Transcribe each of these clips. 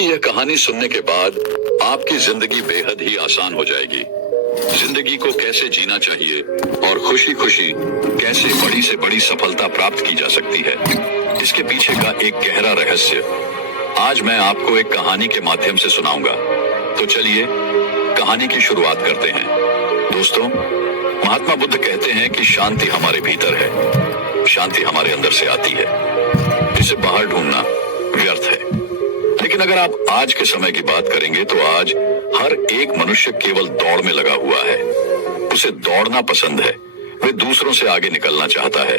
की यह कहानी सुनने के बाद आपकी जिंदगी बेहद ही आसान हो जाएगी। जिंदगी को कैसे जीना चाहिए और खुशी खुशी कैसे बड़ी से बड़ी सफलता प्राप्त की जा सकती है, इसके पीछे का एक गहरा रहस्य आज मैं आपको एक कहानी के माध्यम से सुनाऊंगा। तो चलिए कहानी की शुरुआत करते हैं। दोस्तों, महात्मा बुद्ध कहते हैं कि शांति हमारे भीतर है, शांति हमारे अंदर से आती है, इसे बाहर ढूंढना व्यर्थ है। लेकिन अगर आप आज के समय की बात करेंगे तो आज हर एक मनुष्य केवल दौड़ में लगा हुआ है। उसे दौड़ना पसंद है, वह दूसरों से आगे निकलना चाहता है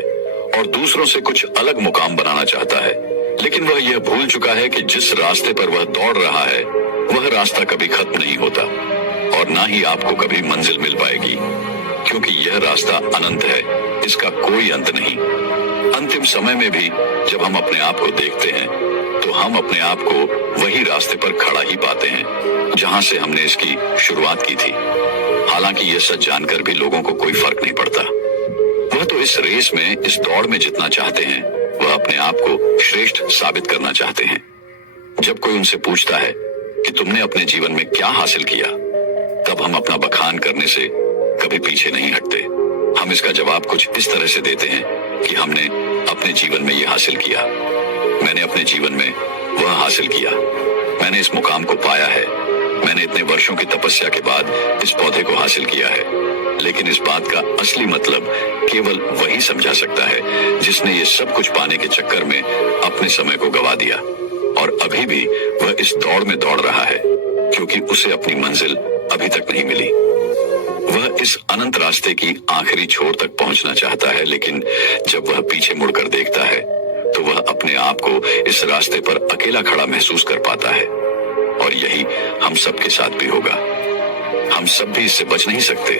और दूसरों से कुछ अलग मुकाम बनाना चाहता है। लेकिन वह यह भूल चुका है कि जिस रास्ते पर वह दौड़ रहा है वह रास्ता कभी खत्म नहीं होता और ना ही आपको कभी मंजिल मिल पाएगी, क्योंकि यह रास्ता अनंत है, इसका कोई अंत नहीं। अंतिम समय में भी जब हम अपने आप को देखते हैं तो हम अपने आप को वही रास्ते पर खड़ा ही पाते हैं जहां से हमने इसकी शुरुआत की थी। हालांकि यह सच जानकर भी लोगों को कोई फर्क नहीं पड़ता। वह तो इस रेस में, इस दौड़ में जितना चाहते हैं, वह अपने आप को श्रेष्ठ साबित करना चाहते हैं। जब कोई उनसे पूछता है कि तुमने अपने जीवन में क्या हासिल किया, तब हम अपना बखान करने से कभी पीछे नहीं हटते। हम इसका जवाब कुछ इस तरह से देते हैं कि हमने अपने जीवन में यह हासिल किया, मैंने अपने जीवन में वह हासिल किया, मैंने इस मुकाम को पाया है, मैंने इतने वर्षों की तपस्या के बाद इस पौधे को हासिल किया है। लेकिन इस बात का असली मतलब केवल वही समझा सकता है जिसने ये सब कुछ पाने के चक्कर में अपने समय को गवा दिया और अभी भी वह इस दौड़ में दौड़ रहा है, क्योंकि उसे अपनी मंजिल अभी तक नहीं मिली। वह इस अनंत रास्ते की आखिरी छोर तक पहुंचना चाहता है, लेकिन जब वह पीछे मुड़कर देखता है तो वह अपने आप को इस रास्ते पर अकेला खड़ा महसूस कर पाता है। और यही हम सबके साथ भी होगा। हम सब भी इससे बच नहीं सकते,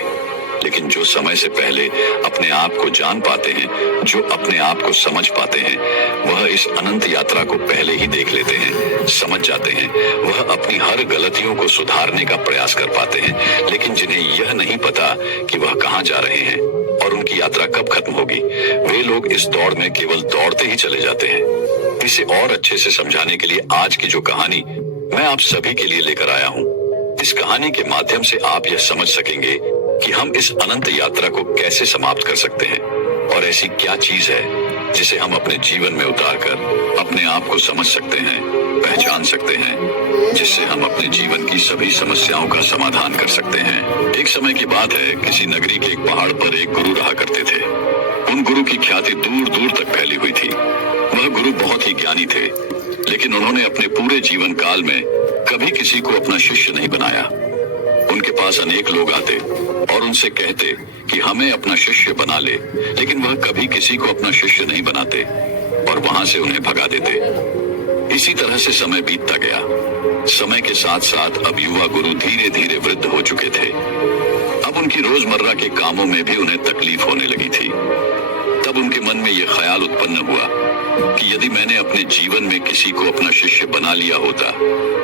लेकिन जो समय से पहले अपने आप को जान पाते हैं, जो अपने आप को समझ पाते हैं, वह इस अनंत यात्रा को पहले ही देख लेते हैं, समझ जाते हैं। वह अपनी हर गलतियों को सुधारने का प्रयास कर पाते हैं। लेकिन जिन्हें यह नहीं पता कि वह कहाँ जा रहे हैं और उनकी यात्रा कब खत्म होगी, वे लोग इस दौड़ में केवल दौड़ते ही चले जाते हैं। इसे और अच्छे से समझाने के लिए आज की जो कहानी मैं आप सभी के लिए लेकर आया हूँ, इस कहानी के माध्यम से आप यह समझ सकेंगे कि हम इस अनंत यात्रा को कैसे समाप्त कर सकते हैं और ऐसी क्या चीज है जिसे हम अपने जीवन में उतारकर अपने आप को समझ सकते हैं, पहचान सकते हैं, जिससे हम अपने जीवन की सभी समस्याओं का समाधान कर सकते हैं। एक समय की बात है, किसी नगरी के एक पहाड़ पर एक गुरु रहा करते थे। उन गुरु की ख्याति दूर दूर तक फैली हुई थी। वह गुरु बहुत ही ज्ञानी थे, लेकिन उन्होंने अपने पूरे जीवन काल में कभी किसी को अपना शिष्य नहीं बनाया। उनके पास अनेक लोग आते और उनसे कहते कि हमें अपना शिष्य बना ले, लेकिन वह कभी किसी को अपना शिष्य नहीं बनाते और वहां से उन्हें भगा देते। इसी तरह से समय बीतता गया। समय के साथ साथ अब युवा गुरु धीरे धीरे वृद्ध हो चुके थे। अब उनकी रोजमर्रा के कामों में भी उन्हें तकलीफ होने लगी थी। तब उनके मन में यह ख्याल उत्पन्न हुआ कि यदि मैंने अपने जीवन में किसी को अपना शिष्य बना लिया होता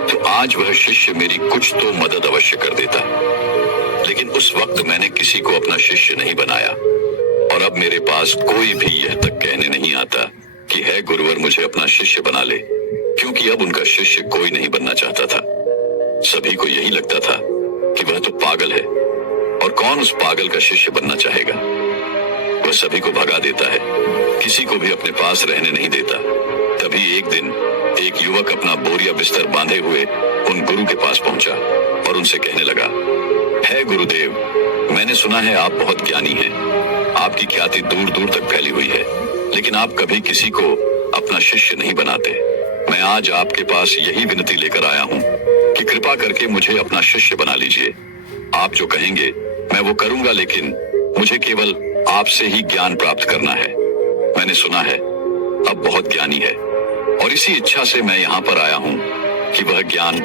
तो आज वह शिष्य मेरी कुछ तो मदद अवश्य कर देता। लेकिन उस वक्त मैंने किसी को अपना शिष्य नहीं बनाया और अब मेरे पास कोई भी यह तक कहने नहीं आता कि है गुरुवर मुझे अपना शिष्य बना ले, क्योंकि अब उनका शिष्य कोई नहीं बनना चाहता था। सभी को यही लगता था कि वह तो पागल है और कौन उस पागल का शिष्य बनना चाहेगा। वह सभी को भगा देता है, किसी को भी अपने पास रहने नहीं देता। तभी एक दिन एक युवक अपना बोरिया बिस्तर बांधे हुए उन गुरु के पास पहुंचा और उनसे कहने लगा, है गुरुदेव, मैंने सुना है आप बहुत ज्ञानी हैं, आपकी ख्याति दूर दूर तक फैली हुई है, लेकिन आप कभी किसी को अपना शिष्य नहीं बनाते। मैं आज आपके पास यही विनती लेकर आया हूँ कि कृपा करके मुझे अपना शिष्य बना लीजिए। आप जो कहेंगे मैं वो करूंगा, लेकिन मुझे केवल आपसे ही ज्ञान प्राप्त करना है। मैंने सुना है अब बहुत ज्ञानी है और इसी इच्छा से मैं यहाँ पर आया हूँ कि वह ज्ञान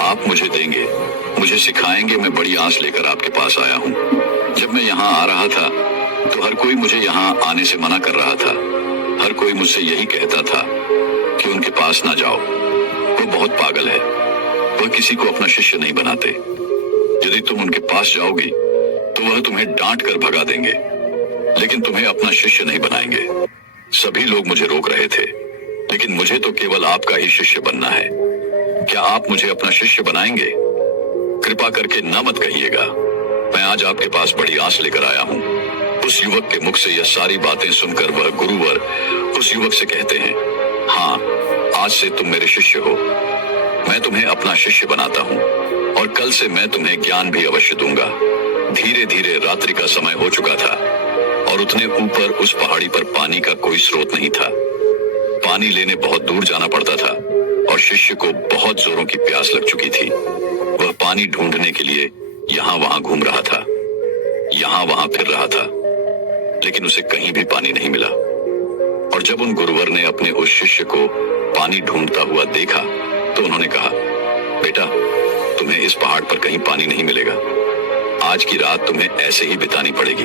आप मुझे देंगे, मुझे सिखाएंगे। मैं बड़ी आस लेकर आपके पास आया हूँ। जब मैं यहाँ आ रहा था तो हर कोई मुझे यहाँ आने से मना कर रहा था। हर कोई मुझसे यही कहता था कि उनके पास ना जाओ, वो बहुत पागल है, वह किसी को अपना शिष्य नहीं बनाते। यदि तुम उनके पास जाओगी तो वह तुम्हें डांट कर भगा देंगे, लेकिन तुम्हें अपना शिष्य नहीं बनाएंगे। सभी लोग मुझे रोक रहे थे, लेकिन मुझे तो केवल आपका ही शिष्य बनना है। क्या आप मुझे अपना शिष्य बनाएंगे? कृपा करके न मत कहिएगा। मैं आज आपके पास बड़ी आस लेकर आया हूँ। उस युवक के मुख से यह सारी बातें सुनकर वह गुरुवर उस युवक से कहते हैं, हाँ, आज से तुम मेरे शिष्य हो। मैं तुम्हें अपना शिष्य बनाता हूँ और कल से मैं तुम्हें ज्ञान भी अवश्य दूंगा। धीरे धीरे रात्रि का समय हो चुका था और उतने ऊपर उस पहाड़ी पर पानी का कोई स्रोत नहीं था। पानी लेने बहुत दूर जाना पड़ता था और शिष्य को बहुत जोरों की प्यास लग चुकी थी। वह पानी ढूंढने के लिए यहाँ वहां घूम रहा था, यहाँ वहां फिर रहा था, लेकिन उसे कहीं भी पानी नहीं मिला। और जब उन गुरुवर ने अपने उस शिष्य को पानी ढूंढता हुआ देखा तो उन्होंने कहा, बेटा, तुम्हें इस पहाड़ पर कहीं पानी नहीं मिलेगा। आज की रात तुम्हें ऐसे ही बितानी पड़ेगी।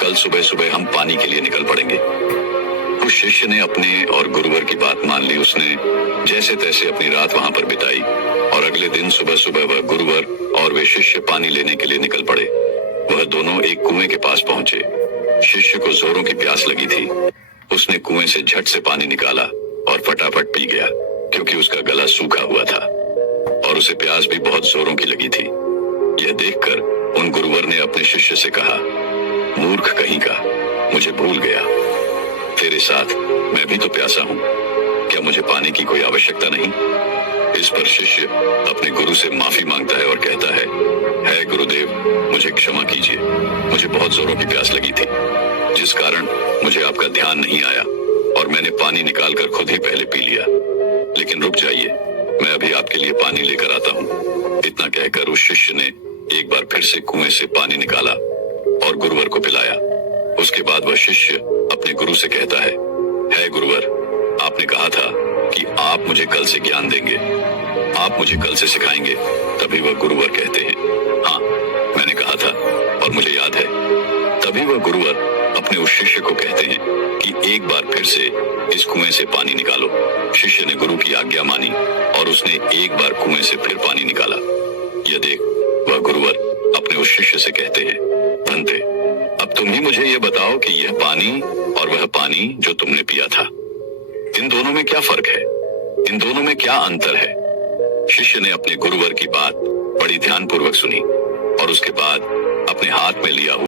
कल सुबह सुबह हम पानी के लिए निकल पड़ेंगे। उस शिष्य ने अपने और गुरुवर की बात मान ली। उसने जैसे तैसे अपनी रात वहां पर बिताई और अगले दिन सुबह सुबह वह गुरुवर और वे शिष्य पानी लेने के लिए निकल पड़े। वह दोनों एक कुएं के पास पहुंचे। शिष्य को जोरों की प्यास लगी थी। उसने कुएं से झट से पानी निकाला और फटाफट पी गया, क्योंकि उसका गला सूखा हुआ था और उसे प्यास भी बहुत जोरों की लगी थी। यह देखकर उन गुरुवर ने अपने शिष्य से कहा, मूर्ख कहीं का, मुझे भूल गया। तेरे साथ मैं भी तो प्यासा हूँ। क्या मुझे पानी की कोई आवश्यकता नहीं? इस पर शिष्य अपने गुरु से माफी मांगता है और कहता है गुरुदेव, मुझे क्षमा कीजिए। मुझे बहुत जोरों की प्यास लगी थी, जिस कारण मुझे आपका ध्यान नहीं आया और मैंने पानी निकालकर खुद ही पहले पी लिया। लेकिन रुक जाइए, मैं अभी आपके लिए पानी लेकर आता हूँ। इतना कहकर उस शिष्य ने एक बार फिर से कुएं से पानी निकाला और गुरुवर को पिलाया। उसके बाद वह शिष्य अपने गुरु से कहता है गुरुवर, आपने कहा था कि आप मुझे कल से ज्ञान देंगे, आप मुझे कल से सिखाएंगे। तभी वह गुरुवर कहते हैं, हाँ, मैंने कहा था और मुझे याद है। तभी वह गुरुवर अपने उस शिष्य को कहते हैं कि एक बार फिर से इस कुएं से पानी निकालो। शिष्य ने गुरु की आज्ञा मानी और उसने एक बार कुएं से फिर पानी निकाला। यह देख वह गुरुवर अपने उस शिष्य से कहते हैं, भंते, अब तुम ही मुझे यह बताओ कि यह पानी और वह पानी जो तुमने पिया था, इन दोनों में क्या फर्क है? इन दोनों में क्या अंतर है? शिष्य ने अपने गुरुवर की बात बड़ी ध्यानपूर्वक सुनी और उसके बाद अपने हाथ में लिया हुआ